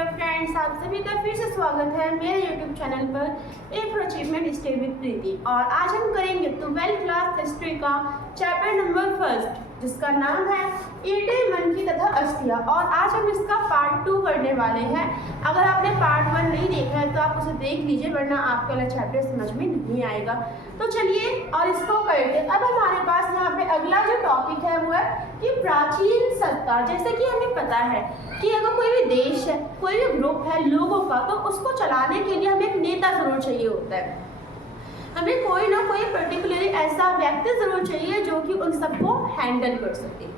Dear friends, आप सभी का फिर से स्वागत है मेरे यूट्यूब चैनल पर A for achievement stay with Preeti. और आज हम करेंगे 12th क्लास हिस्ट्री का चैप्टर नंबर 1 जिसका नाम है ईंटे, मनकी तथा अस्थियां। और आज हम इसका पार्ट 2 करने वाले हैं। अगर आपने पार्ट 1 नहीं देखा है तो आप उसे देख लीजिए, वरना आपका वाला चैप्टर समझ में नहीं आएगा। तो चलिए और इसको करते। अब हमारे पास यहाँ पे अगला जो टॉपिक है वो है कि प्राचीन सत्ता। जैसे कि हमें पता है कि अगर कोई भी देश है, कोई भी ग्रुप है लोगों का, तो उसको चलाने के लिए हमें एक नेता जरूर चाहिए होता है। हमें कोई ना कोई पर्टिकुलरली ऐसा व्यक्ति जरूर चाहिए जो कि उन सबको हैंडल कर सके।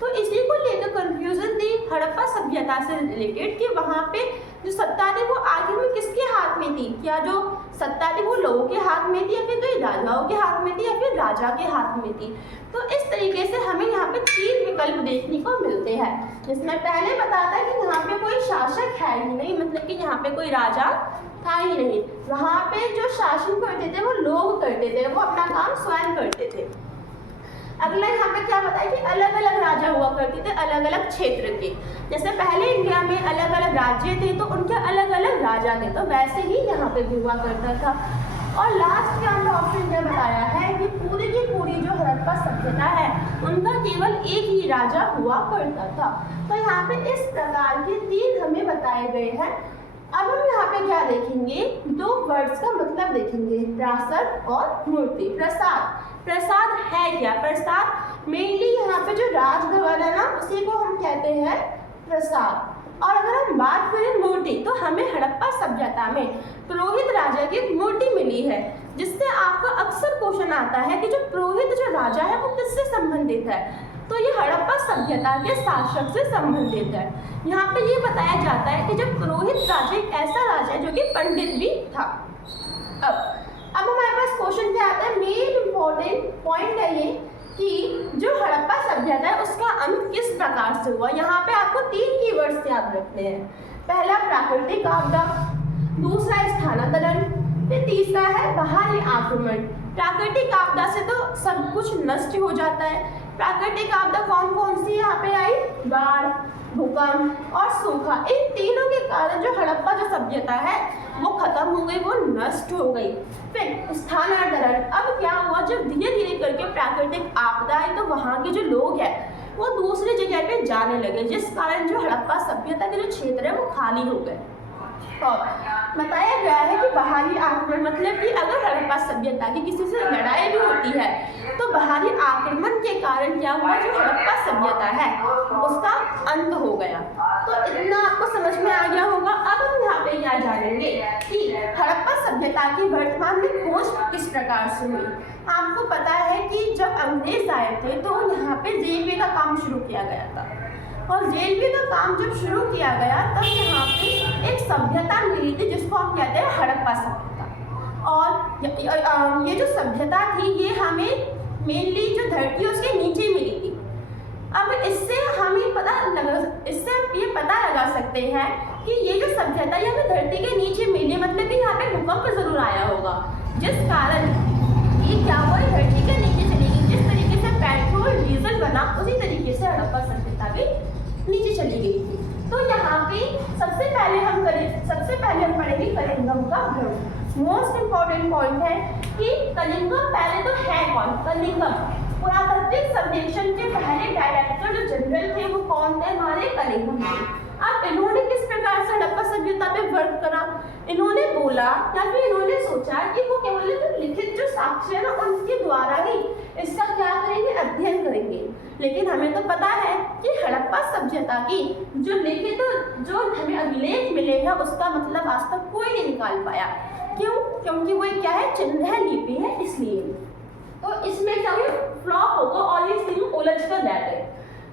तो इसी को लेकर कंफ्यूजन थी हड़प्पा सभ्यता से रिलेटेड कि वहाँ पे जो सत्ता थी वो आखिर में किसके हाथ में थी। क्या जो सत्ता थी वो लोगों के हाथ में थी या फिर कोई राजाओं के हाथ में थी या फिर राजा के हाथ में थी। तो इस तरीके से हमें यहाँ पे 3 विकल्प देखने को मिलते हैं, जिसमें पहले बताता है कि यहाँ पे कोई शासक है ही नहीं, मतलब कि यहाँ पे कोई राजा था ही नहीं। वहाँ पे जो शासन करते थे वो लोग करते थे, वो अपना काम स्वयं करते थे। अगला यहाँ पे क्या बताया कि अलग अलग राजा हुआ करते थे अलग अलग क्षेत्र के। जैसे पहले इंडिया में अलग अलग राज्य थे तो उनके अलग अलग राजा थे, तो वैसे ही यहाँ पे भी हुआ करता था। और लास्ट के हमने ऑप्शन क्या बताया है कि पूरी की पूरी जो हड़प्पा सभ्यता है उनका केवल एक ही राजा हुआ करता था। तो यहाँ पे इस प्रकार के 3 हमें बताए गए हैं। अब हम यहाँ पे क्या देखेंगे, 2 वर्ड्स का मतलब देखेंगे, प्रासद और मूर्ति। प्रसाद है क्या? प्रसाद मेनली यहाँ पे जो राजभवन है ना उसी को हम कहते हैं प्रसाद। और अगर हम बात करें मूर्ति, तो हमें हड़प्पा सभ्यता में पुरोहित राजा की एक मूर्ति मिली है, जिससे आपका अक्सर क्वेश्चन आता है कि जो पुरोहित जो राजा है वो किससे संबंधित है। तो ये हड़प्पा सभ्यता के शासक से संबंधित है। यहाँ पे ये बताया जाता है कि जब पुरोहित राजा एक ऐसा राजा है जो कि पंडित भी था। अब हमारे पास क्वेश्चन क्या आता है, मेन इंपॉर्टेंट पॉइंट है ये कि जो हड़प्पा सभ्यता है उसका अंत किस प्रकार से हुआ। यहाँ पे आपको 3 कीवर्ड्स याद रखने हैं। पहला प्राकृतिक आपदा, दूसरा स्थानांतरण, फिर तीसरा है बाहरी आक्रमण। प्राकृतिक आपदा से तो सब कुछ नष्ट हो जाता है। प्राकृतिक आपदा कौन कौन सी यहाँ पे आई? बाढ़, भूकंप और सूखा। इन तीनों के कारण जो हड़प्पा जो सभ्यता है वो खत्म हो गई, वो नष्ट हो गई। फिर स्थानांतरण, अब क्या हुआ, जब धीरे धीरे करके प्राकृतिक आपदा आई तो वहाँ के जो लोग हैं वो दूसरी जगह पे जाने लगे, जिस कारण जो हड़प्पा सभ्यता के जो क्षेत्र है वो खाली हो गए। और बताया गया है कि बाहरी आक्रमण, मतलब कि अगर हड़प्पा सभ्यता की किसी से लड़ाई भी होती है तो बाहरी आक्रमण के कारण क्या हुआ, जो हड़प्पा सभ्यता है उसका अंत हो गया। तो इतना आपको समझ में आ गया होगा। अब हम यहाँ पे क्या जानेंगे कि हड़प्पा सभ्यता की वर्तमान में खोज किस प्रकार से हुई। आपको पता है कि जब अंग्रेज आए थे तो यहाँ पे रेलवे का काम शुरू किया गया था, और रेलवे का काम जब शुरू किया गया तब यहाँ पे एक सभ्यता मिली थी जिसको हम कहते हैं हड़प्पा सभ्यता। और ये जो सभ्यता थी ये हमें मेनली जो धरती उसके नीचे मिली थी। अब इससे हम ये पता लगा सकते हैं कि ये जो सभ्यता ये हमें धरती के नीचे मिली, मतलब कि यहाँ पे भूकंप जरूर आया होगा, जिस कारण ये क्या हुआ, धरती के नीचे चली गई। जिस तरीके से पेट्रोल डीजल बना उसी तरीके से हड़प्पा सभ्यता भी नीचे चली गई थी। तो यहाँ पे सबसे पहले हम पढ़ेंगे कलिंगम का भ्रम। मोस्ट इम्पॉर्टेंट पॉइंट है कि कलिंगम पहले तो है कौन। कलिंगम पुरातात्विक सर्वेक्षण के पहले डायरेक्टर जो जनरल थे वो कौन थे, हमारे कलिंगम थे। अब इन्होंने किस प्रकार से हड़प्पा सभ्यता पे वर्क करा, इन्होंने बोला या फिर इन्होंने सोचा कि वो केवल लिखित जो साक्ष्य है ना उनके द्वारा ही इसका क्या करेंगे, अध्ययन करेंगे। लेकिन हमें तो पता है कि हड़प्पा सभ्यता की जो लिखित जो हमें अभिलेख मिले हैं उसका मतलब आज तक कोई नहीं निकाल पाया। क्यों? क्योंकि वो क्या है, चिन्ह लिपि है, इसलिए। तो इसमें क्या फ्लॉप होगा और ये चीज उलझ कर जाते।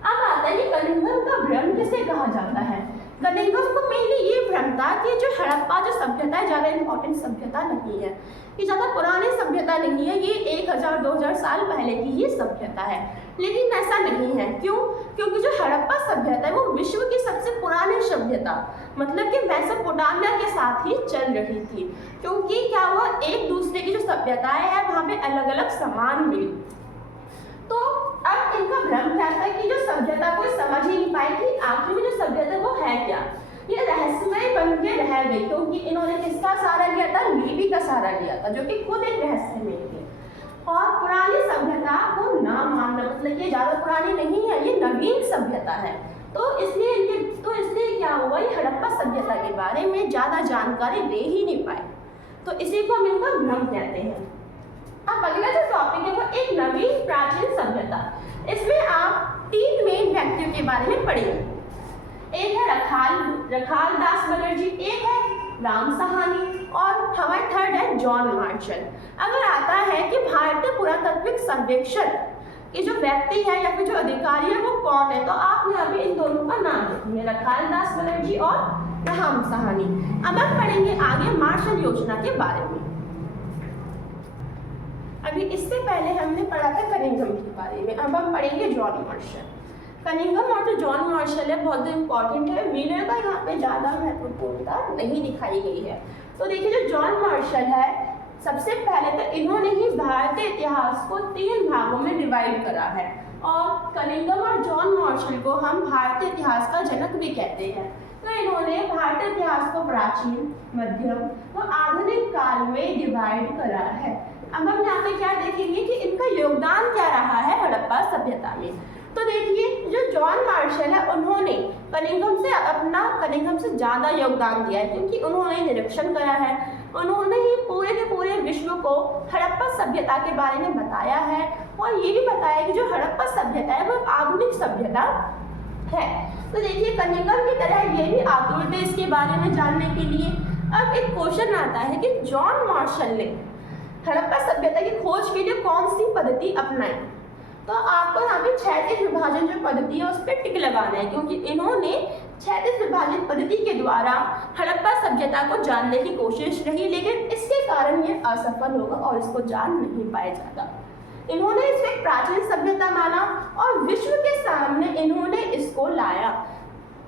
अब आता है कि कलिंगम का भ्रम किसे कहा जाता है। कलिंगम को मेनली ये भ्रम था कि जो हड़प्पा जो सभ्यता है ज़्यादा इम्पोर्टेंट सभ्यता नहीं है, ये ज़्यादा पुरानी सभ्यता नहीं है, ये 1000-2000 साल पहले की ही सभ्यता है। लेकिन ऐसा नहीं है। क्यों? क्योंकि जो हड़प्पा सभ्यता है वो विश्व की सबसे पुरानी सभ्यता, मतलब कि मेसोपोटामिया के साथ ही चल रही थी। क्योंकि क्या हुआ, एक दूसरे की जो सभ्यताएं हैं वहाँ पे अलग अलग सामान मिली। तो अब इनका भ्रम क्या था कि जो सभ्यता कोई समझ ही नहीं पाई कि आखिर में जो सभ्यता वो है क्या। ये रहस्यमय रह गई क्योंकि इन्होंने किसका सहारा लिया था? लिपि का सहारा लिया था, जो कि खुद एक रहस्यमय है। और पुरानी सभ्यता को ना मानना मतलब ये ज़्यादा पुरानी नहीं है, ये नवीन सभ्यता है। तो इसलिए क्या हुआ, ये हड़प्पा सभ्यता के बारे में ज़्यादा जानकारी दे ही नहीं पाए, तो इसी को हम इनका भ्रम कहते हैं। अब अगला जो टॉपिक है वो एक नवीन प्राचीन सभ्यता। इसमें आप 3 मेन व्यक्तियों के बारे में पढ़ेंगे। एक है रखाल दास बनर्जी, एक है राम साहनी और हमारे थर्ड है जॉन मार्शल। अगर आता है कि भारतीय पुरातात्विक सर्वेक्षण ये जो व्यक्ति है या फिर जो अधिकारी है वो कौन है, तो आप यहाँ पे इन दोनों का नाम लिखेंगे, रखाल दास बनर्जी और राम साहनी। अब हम पढ़ेंगे आगे मार्शल योजना के बारे में। अभी इससे पहले हमने पढ़ा था कनिंघम के बारे में, अब हम पढ़ेंगे जॉन मार्शल। कनिंघम और जो जॉन मार्शल है बहुत इंपॉर्टेंट है, व्हीलर का यहाँ पे ज़्यादा महत्वपूर्णता नहीं दिखाई गई है। तो देखिए जो जॉन मार्शल है, सबसे पहले तो इन्होंने ही भारतीय इतिहास को 3 भागों में डिवाइड करा है, और कनिंघम और जॉन मार्शल को हम भारतीय इतिहास का जनक भी कहते हैं। तो इन्होंने भारतीय इतिहास को प्राचीन, मध्यम व आधुनिक काल में डिवाइड करा है। अब हम यहाँ पे क्या देखेंगे कि इनका योगदान क्या रहा है हड़प्पा सभ्यता में। तो देखिए जो जॉन मार्शल है उन्होंने कनिंघम से ज़्यादा योगदान दिया है, क्योंकि उन्होंने निरीक्षण करा है, उन्होंने ही पूरे के पूरे विश्व को हड़प्पा सभ्यता के बारे में बताया है, और ये भी बताया कि जो हड़प्पा सभ्यता है वो आधुनिक सभ्यता है। तो देखिए कनिंघम की तरह ये भी आतुर थे इसके बारे में जानने के लिए। अब एक क्वेश्चन आता है कि जॉन मार्शल ने हड़प्पा सभ्यता की खोज के लिए कौन सी पद्धति अपनाई। तो आपको यहाँ पे क्षैतिज विभाजन जो पद्धति है उस पर टिक लगाना है, क्योंकि इन्होंने क्षैतिज विभाजन पद्धति के द्वारा हड़प्पा सभ्यता को जानने की कोशिश रही, लेकिन इसके कारण ये असफल होगा और इसको जान नहीं पाया जाता। इन्होंने इसे प्राचीन सभ्यता माना और विश्व के सामने इन्होंने इसको लाया।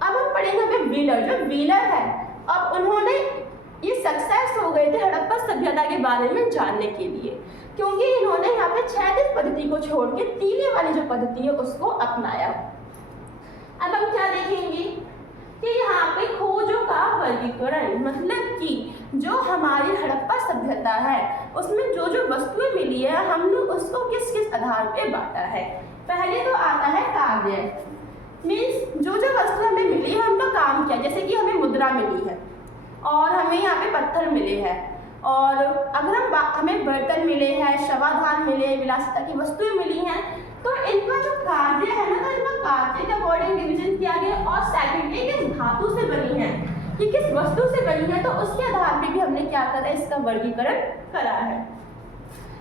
अब हम पढ़ेंगे व्हीलर, जो व्हीलर है, अब उन्होंने ये सक्सेस हो गए थे हड़प्पा सभ्यता के बारे में जानने के लिए, क्योंकि इन्होंने यहाँ पे क्षैतिज पद्धति को छोड़ के टीले वाली जो पद्धति है उसको अपनाया। अब हम क्या देखेंगे कि यहाँ पे खोजों का वर्गीकरण, मतलब कि जो हमारी हड़प्पा सभ्यता है उसमें जो जो वस्तुएं मिली है हमने उसको किस किस आधार पे बांटा है। पहले तो आता है कार्य, मीन्स जो जो वस्तु हमें मिली है उनका काम क्या, जैसे कि हमें मुद्रा मिली है और हमें यहाँ पे पत्थर मिले हैं, और अगर हमें बर्तन मिले हैं, शवाधान मिले, विलासिता की वस्तुएं मिली हैं, तो इनका जो कार्य है ना, तो इनका कार्य के अकॉर्डिंग डिवीजन किया गया। और सेकंड ये किस धातु से बनी है, कि किस वस्तु से बनी है, तो उसके आधार पे भी हमने क्या करा, इसका वर्गीकरण करा है।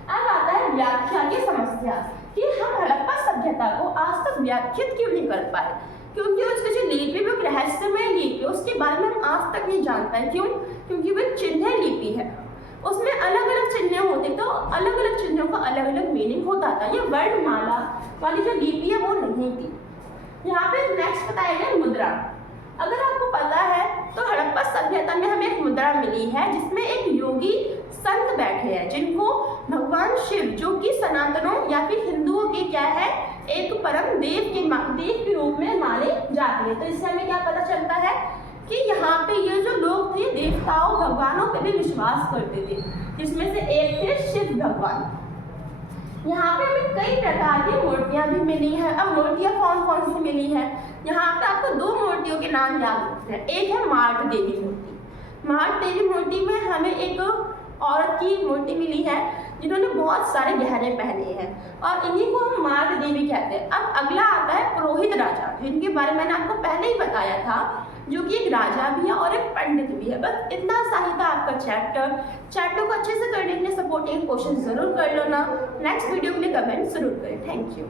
अब आता है व्याख्या की समस्या कि हम हड़प्पा सभ्यता को आज तक व्याख्यात क्यों नहीं कर पाए, क्योंकि उसकी जो लिपि वो रहस्यमय लिपि, उसके बारे में हम आज तक नहीं जान पाए। क्यों? क्योंकि वो चिन्ह लिपि है, उसमें अलग अलग चिन्ह होते, तो अलग अलग चिन्हों का अलग अलग मीनिंग होता था। ये वर्णमाला वाली जो लिपि है वो नहीं थी। यहाँ पे नेक्स्ट बताया गया मुद्रा। अगर आपको पता है तो हड़प्पा सभ्यता में हमें एक मुद्रा मिली है जिसमें एक योगी संत बैठे हैं, जिनको भगवान शिव, जो कि सनातनों या फिर हिंदुओं के क्या है, एक परम देव के रूप में माने जाते हैं। तो इससे हमें क्या पता चलता है कि यहाँ पे ये जो लोग थे देवताओं भगवानों पे भी विश्वास करते थे, जिसमें से एक थे शिव भगवान। यहाँ पे हमें कई प्रकार की मूर्तियाँ भी मिली हैं। अब मूर्तियाँ कौन कौन सी मिली है, यहाँ पे आपको 2 मूर्तियों के नाम याद रखते हैं। एक है मार्ट देवी मूर्ति। मार्ट देवी मूर्ति में हमें एक औरत की मूर्ति मिली है जिन्होंने बहुत सारे गहने पहने हैं, और इन्हीं को हम मार्ट देवी कहते हैं। अब अगला आता है पुरोहित राजा, जिनके बारे में मैंने आपको पहले ही बताया था, जो कि एक राजा भी है और एक पंडित भी है। बस इतना सा ही था आपका चैप्टर को अच्छे से करने के लिए सपोर्टिंग क्वेश्चन जरूर कर लो ना। नेक्स्ट वीडियो के लिए कमेंट जरूर करें। Thank you.